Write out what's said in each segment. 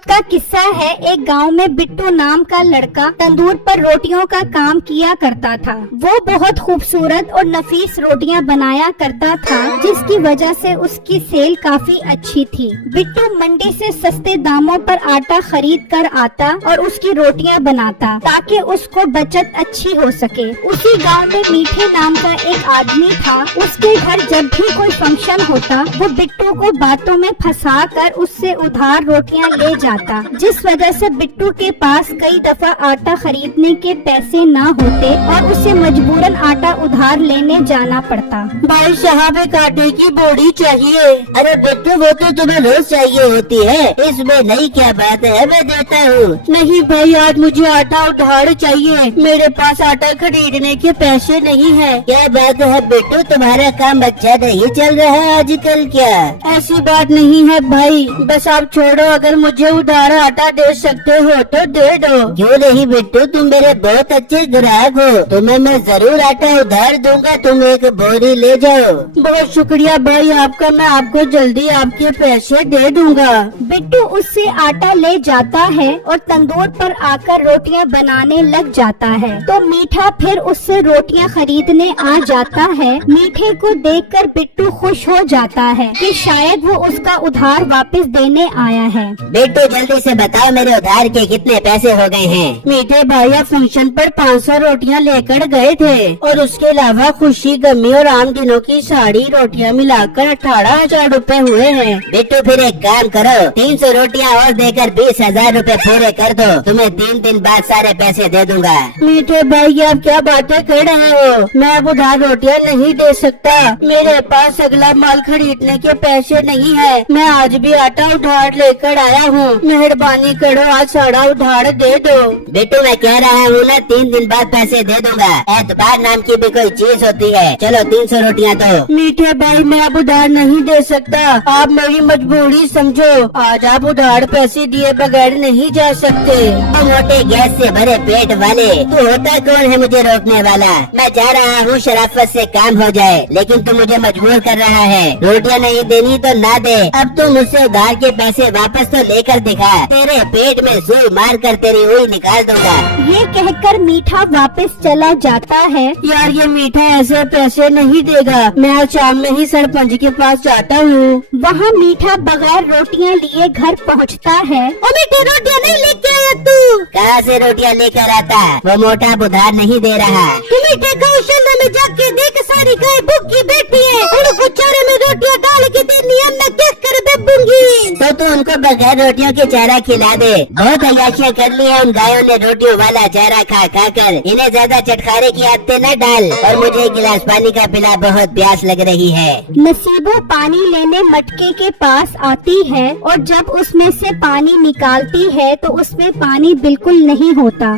वक्त का किस्सा है। एक गांव में बिट्टू नाम का लड़का तंदूर पर रोटियों का काम किया करता था। वो बहुत खूबसूरत और नफीस रोटियां बनाया करता था, जिसकी वजह से उसकी सेल काफी अच्छी थी। बिट्टू मंडी से सस्ते दामों पर आटा खरीद कर आता और उसकी रोटियां बनाता ताकि उसको बचत अच्छी हो सके। उसी गांव में मीठे नाम का एक आदमी था। उसके घर जब भी कोई फंक्शन होता, वो बिट्टू को बातों में फंसा कर उससे उधार रोटियां ले जाता, जिस वजह से बिट्टू के पास कई दफा आटा खरीदने के पैसे न होते और उसे मजबूरन आटा उधार लेने जाना पड़ता। भाई साहब एक आटे की बोरी चाहिए। अरे बिट्टू वो तो तुम्हें रोज चाहिए होती है, इसमें नहीं क्या बात है, मैं देता हूँ। नहीं भाई, आज मुझे आटा उधार चाहिए, मेरे पास आटा खरीदने के पैसे नहीं है। क्या बात है बिट्टू, तुम्हारा काम अच्छा नहीं चल रहा है आजकल क्या? ऐसी बात नहीं है भाई, बस आप छोड़ो। अगर मुझे उधार आटा दे सकते हो तो दे दो। क्यों नहीं बिट्टू, तुम मेरे बहुत अच्छे ग्राहक हो, तुम्हें मैं जरूर आटा उधार दूंगा, तुम एक बोरी ले जाओ। बहुत शुक्रिया भाई आपका, मैं आपको जल्दी आपके पैसे दे दूंगा। बिट्टू उससे आटा ले जाता है और तंदूर पर आकर रोटियां बनाने लग जाता है। तो मीठा फिर उससे रोटियां खरीदने आ जाता है। मीठे को देखकर बिट्टू खुश हो जाता है कि शायद वो उसका उधार वापस देने आया है। बिट्टू जल्दी से बताओ मेरे उधार के कितने पैसे हो गए हैं? मीठे भैया फंक्शन पर 500 रोटियां लेकर गए थे और उसके अलावा खुशी, गमी और आम दिनों की सारी रोटियां मिलाकर 18,000 रूपए हुए हैं। बिट्टू फिर एक काम करो, 300 रोटियां और देकर 20,000 रूपए पूरे कर दो, तुम्हें 3 दिन बाद सारे पैसे दे दूंगा। मीठे भाई आप क्या बातें कर रहे हो? मैं अब उधार रोटियां नहीं दे सकता, मेरे पास अगला माल खरीदने के पैसे नहीं है। मैं आज भी आटा उधार लेकर आया हूँ, मेहरबानी करो आज सारा उधार दे दो। बिट्टू मैं कह रहा हूँ ना, 3 दिन बाद पैसे दे दूंगा। एतबार नाम की भी कोई चीज होती है। चलो 300 रोटियां दो। मीठे भाई मैं अब उधार नहीं दे सकता, आप मेरी मजबूरी समझो। आज आप उधार पैसे दिए बगैर नहीं जा सकते। मोटे गैस से भरे पेट वाले, तू होता कौन है मुझे रोकने वाला? मैं चाह रहा हूँ शराफत से काम हो जाए, लेकिन तू मुझे मजबूर कर रहा है। रोटियां नहीं देनी तो ना दे, अब तू मुझसे उधार के पैसे वापस तो लेकर दिखा, तेरे पेट में सुई मार कर तेरी उई निकाल दूंगा। ये कहकर मीठा वापस चला जाता है। यार ये मीठा ऐसे पैसे नहीं देगा, मैं आज शाम में ही सरपंच के पास जाता हूँ। वहाँ मीठा बगैर रोटियां लिए घर पहुँचता है। ओ मीठे रोटियां नहीं लेके आया तू? कहाँ से रोटियां लेकर आता? वो मोटा उधार नहीं दे रहा। तू मीठे गौशाला में जाके देख, सारी गाय भूखी बैठी है, उनको चारे में रोटियां डाल के देनी है, मैं क्या कर दूंगी। तो तू उनको बगैर रोटियों के चारा खिला दे। बहुत अयाशियाँ कर ली है उन गायों ने रोटियों वाला चारा खा खा कर। इन्हें ज्यादा चटखारे की आदतें न डाल, और मुझे एक गिलास पानी का पिला, बहुत प्यास लग रही है। नसीबो पानी लेने मटके के पास आती है और जब उसमें से पानी निकालती है तो उसमें पानी बिल्कुल नहीं होता।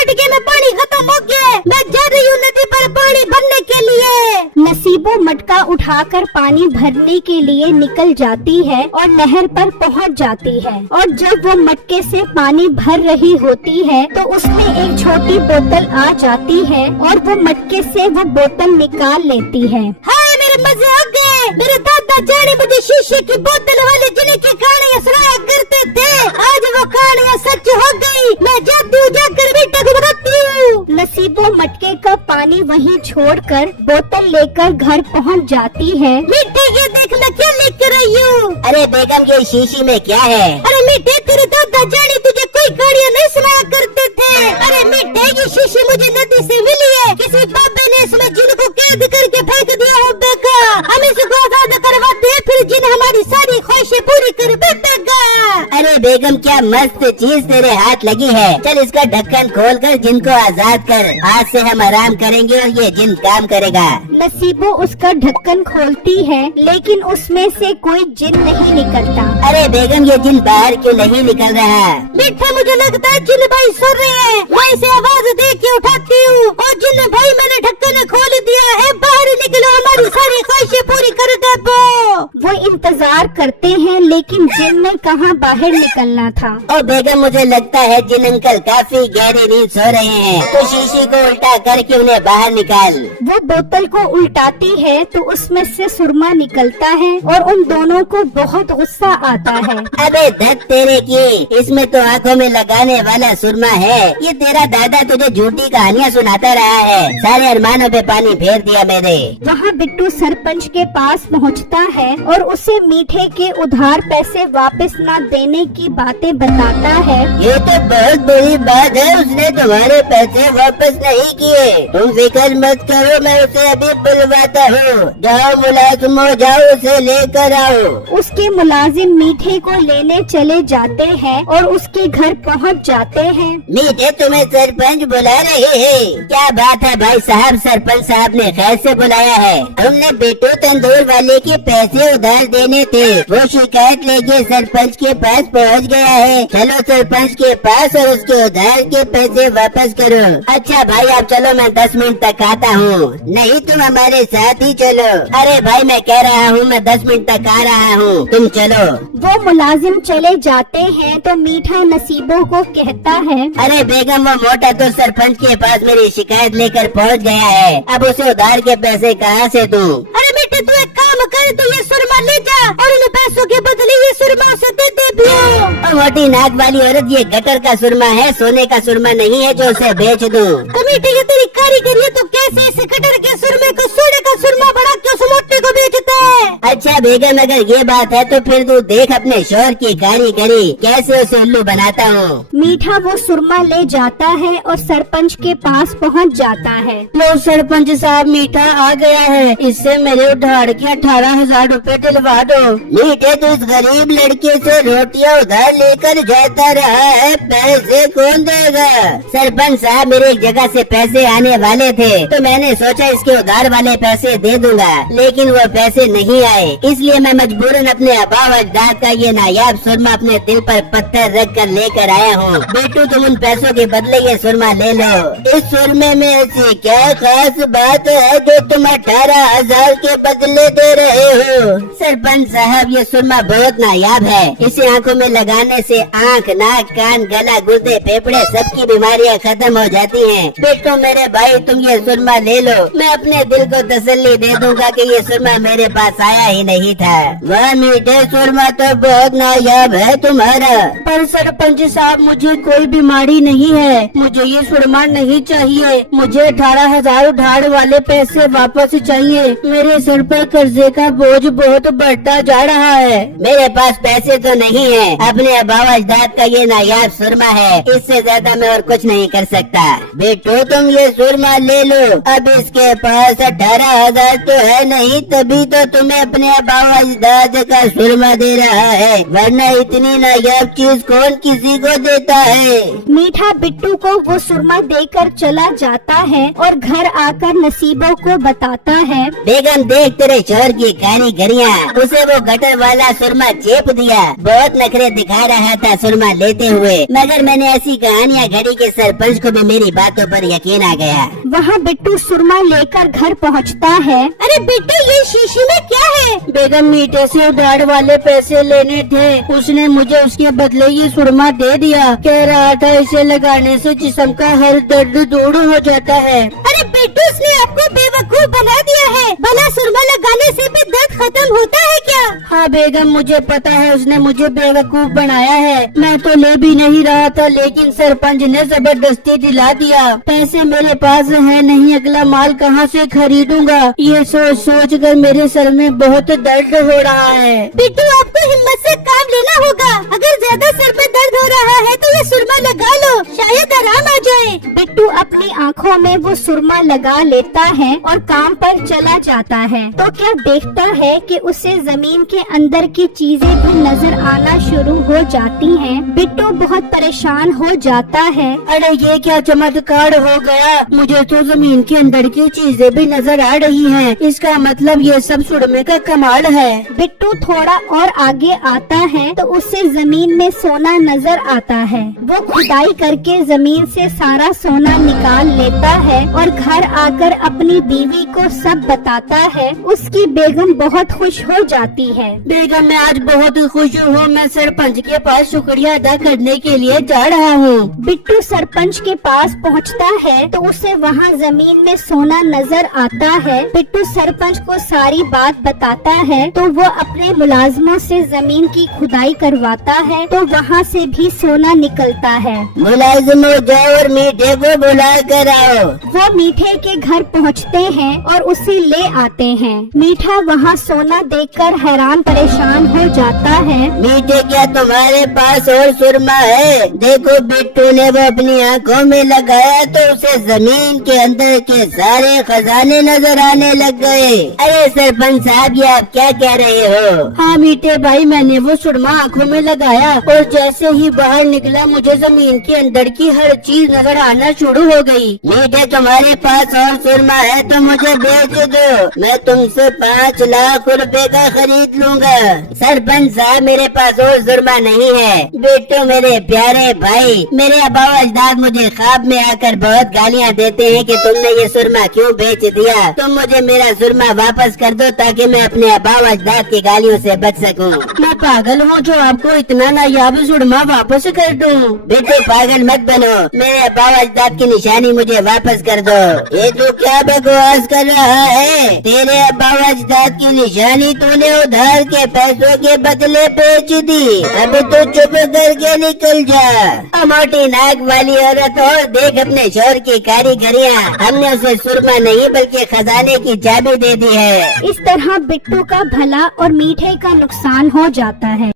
मटके में पानी खत्म हो गया, मैं जा रही हूँ नदी पर पानी भरने के लिए। नसीबो मटका उठाकर पानी भरने के लिए निकल जाती है और नहर पर पहुंच जाती है। और जब वो मटके से पानी भर रही होती है तो उसमें एक छोटी बोतल आ जाती है और वो मटके से वो बोतल निकाल लेती है। हाय मेरे मजे आ गए, मेरे दादा जाने मुझे शीशे की बोतल वाले जिन्हें की कहानियाँ सुनाया करते थे, आज वो कहानियाँ सच हो गई। मैं जादू जाकर बेटा को बताती हूँ। नसीबो मटके का पानी वहीं छोड़कर बोतल लेकर घर पहुंच जाती है। मीठे ये देख मैं क्या लेकर आई हूँ। अरे बेगम ये शीशी में क्या है? अरे मीठे तेरे दादा जाने तुझे कोई कहानियाँ नहीं सुनाया करते थे। अरे मीठे ये शीशी मुझे नदी से मिली है, किसी बाबे ने इसमें जिन को कैद करके फेंक दिया हो बेका। हम इसको आजाद करवाते हैं, फिर जिन हमारी सारी ख्वाहिशें पूरी कर देगा। अरे बेगम क्या मस्त चीज तेरे हाथ लगी है, चल इसका ढक्कन खोल कर जिन को आजाद कर, आज से हम आराम करेंगे और ये जिन काम करेगा। नसीबो उसका ढक्कन खोलती है लेकिन उसमें से कोई जिन नहीं निकलता। अरे बेगम ये जिन बाहर क्यों नहीं निकल रहा? मीठा मुझे लगता है जिन भाई सो रहे हैं, मैं इसे आवाज दे के उठाती हूँ। और जिन भाई मैंने ढक्कन दरवाजा खोल दिया है, बाहर निकलो, हमारी सारी ख्वाहिशें पूरी कर दे। वो इंतजार करते हैं लेकिन जिन ने कहाँ बाहर निकलना था। ओ बेगम, मुझे लगता है जिन अंकल काफी गहरी नींद सो रहे हैं, तो शीशी को उल्टा करके उन्हें बाहर निकाल। वो बोतल को उल्टाती है तो उसमें से सुरमा निकलता है और उन दोनों को बहुत गुस्सा आता है। अबे धत तेरे की, इसमें तो आंखों में लगाने वाला सुरमा है। ये तेरा दादा तुझे झूठी कहानियाँ सुनाता रहा है, सारे अरमानों पे पानी फेर दिया मेरे। वहाँ बिट्टू सरपंच के पास पहुँचता है और उसे मीठे के उधार पैसे वापस न देने की बातें बताता है। ये तो बहुत बड़ी बात है, उसने तुम्हारे पैसे वापस नहीं किए। तुम फिक्र मत करो, मैं उसे अभी बुलवाता हूँ। जाओ मुलाजिम हो, जाओ उसे लेकर आओ। उसके मुलाजिम मीठे को लेने चले जाते हैं और उसके घर पहुँच जाते हैं। मीठे, तुम्हें सरपंच बुला रहे हैं। क्या बात है भाई साहब, सरपंच साहब ने खैर से बुलाया है। हमने बिट्टू तंदूर वाले के पैसे उधार देने थे, वो शिकायत लेके सरपंच के पास पहुंच गया है। चलो सरपंच के पास और उसके उधार के पैसे वापस करो। अच्छा भाई आप चलो, मैं 10 मिनट तक आता हूँ। नहीं तुम हमारे साथ ही चलो। अरे भाई मैं कह रहा हूँ मैं 10 मिनट तक आ रहा हूँ, तुम चलो। वो मुलाजिम चले जाते हैं तो मीठा नसीबों को कहता है, अरे बेगम, वो मोटा तो सरपंच के पास मेरी शिकायत लेकर पहुँच गया है। अब उसे उधार के पैसे कहाँ से दूँ? अरे बेटे तू एक काम कर, तू ये सुरमा ले जा और उन पैसों के बदले ये सुरमा उसे दे दे दियो। और मोटी नाक वाली औरत, ये गटर का सुरमा है, सोने का सुरमा नहीं है जो उसे बेच दूं। तो मीठे ये तेरी कारीगरी है, तो कैसे इस गटर के सुरमे को सोने का सुरमा बना के उस मोटे को बेचता है? अच्छा बेगम, अगर ये बात है तो फिर तू देख अपने शोर की कारीगरी, कैसे उसे उल्लू बनाता हूँ। मीठा वो सुरमा ले जाता है और सरपंच के पास पहुंच जाता है। लो सरपंच साहब, मीठा आ गया है, इससे मेरे उधार के 18,000 रुपए दिलवा दो। मीठे, तो उस गरीब लड़के से रोटियां उधार लेकर जाता रहा है, पैसे कौन देगा? सरपंच साहब, मेरे एक जगह से पैसे आने वाले थे तो मैंने सोचा इसके उधार वाले पैसे दे दूंगा, लेकिन वो पैसे नहीं आए, इसलिए मैं मजबूरन अपने अबाव अजदाद का ये नायाब सुरमा अपने दिल पर पत्थर रख कर लेकर आया हूँ। बेटू, तुम उन पैसों के बदले ये सुरमा ले लो। इस सुरमे में ऐसी क्या खास बात है जो तुम 18,000 के बदले दे रहे हो? सरपंच साहब, ये सुरमा बहुत नायाब है, इसे आंखों में लगाने से आंख, नाक, कान, गला, गुर्दे, फेफड़े सबकी बीमारियां खत्म हो जाती हैं। बेटो मेरे भाई, तुम ये सुरमा ले लो, मैं अपने दिल को तसल्ली दे दूंगा कि ये सुरमा मेरे पास आया ही नहीं था। वह मीठे, सुरमा तो बहुत नायाब है तुम्हारा। पर सरपंच साहब, मुझे कोई बीमारी नहीं है, मुझे ये सुरमा नहीं चाहिए, मुझे 18,000 उधार वाले पैसे वापस चाहिए। मेरे सर पर कर्जे का बोझ बहुत बढ़ता जा रहा है। मेरे पास पैसे तो नहीं है, अपने अबाव अजदाद का ये नायाब सुरमा है, इससे ज्यादा मैं और कुछ नहीं कर सकता। बेटो तुम ये सुरमा ले लो, अब इसके पास 18,000 तो है नहीं, तभी तो तुम्हें अपने अबाव अजदाद का सुरमा दे रहा है, वरना इतनी नायाब चीज कौन किसी को देता है? मीठा बिट्टू को वो सुरमा देकर चला जाता है और घर आकर नसीबों को बताता है। बेगम देख तेरे शोर की कारीगरियाँ, उसे वो गटर वाला सुरमा चेप दिया, बहुत नखरे दिखा रहा था सुरमा लेते हुए, मगर मैंने ऐसी कहानियाँ घड़ी के सरपंच को भी मेरी बातों पर यकीन आ गया। वहाँ बिट्टू सुरमा लेकर घर पहुँचता है। अरे बेटू, ये शीशी में क्या है? बेगम, मीठे से उधार वाले पैसे लेने थे, उसने मुझे उसके बदले ये सुरमा दे दिया, कह रहा था इसे लगाने से जिस्म का हर दर्द दूर हो जाता है। अरे बेटू, उसने आपको बेवकूफ बना दिया है, भला सुरमा लगाने से भी दर्द खत्म होता है क्या? हाँ बेगम, मुझे पता है उसने मुझे बेवकूफ बनाया है, मैं तो ले भी नहीं रहा था, लेकिन सरपंच ने जबरदस्ती दिला दिया। पैसे मेरे पास है नहीं, अगला माल कहाँ से खरीदूंगा, ये सोच सोच कर मेरे सर में बहुत दर्द हो रहा है। बेटू, आपको हिम्मत से काम लेना होगा, अगर ज्यादा सर में दर्द हो रहा है तो ये सुरमा लगा लो, शायद आराम आ जाए। बिट्टू अपनी आँखों में वो सुरमा लगा लेता है और काम पर चला जाता है, तो क्या देखता है कि उसे जमीन के अंदर की चीजें भी नजर आना शुरू हो जाती हैं। बिट्टू बहुत परेशान हो जाता है। अरे ये क्या चमत्कार हो गया, मुझे तो जमीन के अंदर की चीजें भी नजर आ रही हैं, इसका मतलब ये सब सुरमे का कमाल है। बिट्टू थोड़ा और आगे आता है तो उसे जमीन में सोना नजर आता है। वो खुदाई करके जमीन से सारा सोना निकाल लेता है और घर आकर अपनी बीवी को सब बताता है। उसकी बेगम बहुत खुश हो जाती है। बेगम, मैं आज बहुत खुश हूँ। मैं सरपंच के पास शुक्रिया अदा करने के लिए जा रहा हूँ। बिट्टू सरपंच के पास पहुँचता है तो उसे वहाँ जमीन में सोना नजर आता है। बिट्टू सरपंच को सारी बात बताता है तो वो अपने मुलाजमों से जमीन की खुदाई करवाता है तो वहाँ से भी सोना निकलता है। मुलाजिमों, जाओ और मीठे को बुला कर आओ। वो मीठे के घर पहुँचते हैं और उसे ले आते हैं। मीठा वहाँ सोना देखकर हैरान परेशान हो जाता है। मीठे, क्या तुम्हारे पास और सुरमा है? देखो, बिट्टू ने वो अपनी आंखों में लगाया तो उसे जमीन के अंदर के सारे खजाने नजर आने लग गए। अरे सरपंच साहब, ये आप क्या कह रहे हो? हाँ मीठे भाई, मैंने वो सुरमा आँखों में लगाया और जैसे ही बाहर निकला मुझे जमीन के अंदर की हर चीज नजर आना शुरू हो गई। मीठे, तुम्हारे पास और सुरमा है तो मुझे बेच दो। मैं तुमसे 5 लाख रुपए का खरीद लूंगा। सरपंच साहब, मेरे पास और सुरमा नहीं है। बिट्टू मेरे प्यारे भाई, मेरे आबा अजदाद मुझे ख्वाब में आकर बहुत गालियाँ देते हैं कि तुमने ये सुरमा क्यों बेच दिया। तुम मुझे मेरा सुरमा वापस कर दो ताकि मैं अपने आबा अजदाद की गालियों से बच सकूं। मैं पागल हूँ जो आपको इतना नायाब सुरमा वापस कर दूँ। बेटे, पागल मत बनो। मेरे आबा अजदाद की निशानी मुझे वापस कर दो। ये तू क्या बकवास कर रहा है? तेरे आबा अजदाद की निशानी तूने उधार के पैसों के बदले बेच दी। अब तो चुप करके निकल जा। मोटी नाक वाली औरत, और देख अपने शोर की कारीगरियाँ। हमने उसे सुरमा नहीं बल्कि खजाने की चाबी दे दी है। इस तरह बिट्टू का भला और मीठे का नुकसान हो जाता है।